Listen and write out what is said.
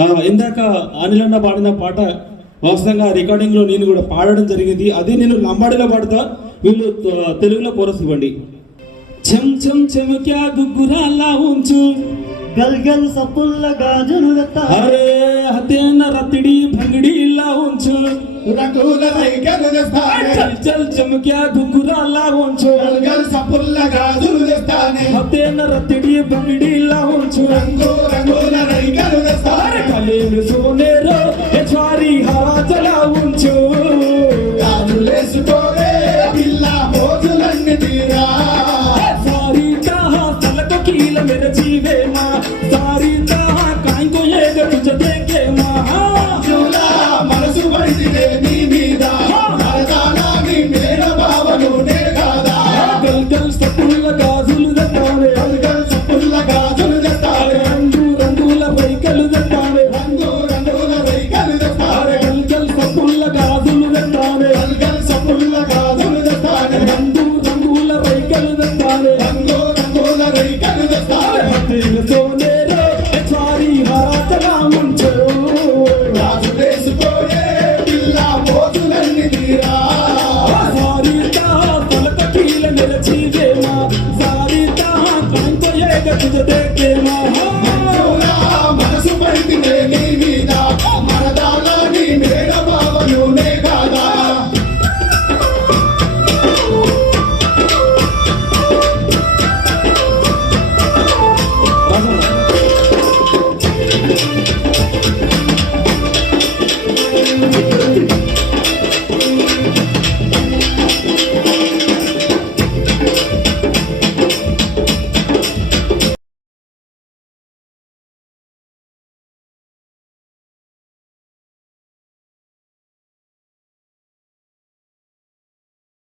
ఆ, ఇందాక అనిలన్న పాడిన పాట వాస్తవంగా రికార్డింగ్లో నేను కూడా పాడడం జరిగింది. అదే నేను లంబాడిలో పాడతా. వీళ్ళు తెలుగులో కోరస్ ఇవ్వండి. చెం చెం చెమక్యా గుగ్గురాలా ఉంచు. గల్ గల్ సప్పుల్ల గాజులు అరే హతేన రతిడి భంగిడి ఇలా ఉంచు. రంగుల రైకలు తెస్తానే చల్ చల్ చెమక్యా గుగ్గురాలా ఉంచు. గల్గల్ సపుల్ల గాజులు తెస్తానే హతేన రతిడి భంగిడి ఇలా ఉంచు. రంగు రంగుల అరే గాజులు సోనేరో హెచ్ఆరి హరాజల ఉంచు. గాజులేసుకోవే పిల్ల మోజులన్నీ తీరా. సారీ కహా తలకు కీల మెర జీవేమా సారీ కహా కాంకు ఏగ తుజ దేకేమా మనసు పడితే రంగుల రైకలు తెస్తానే హతేన సోనేరో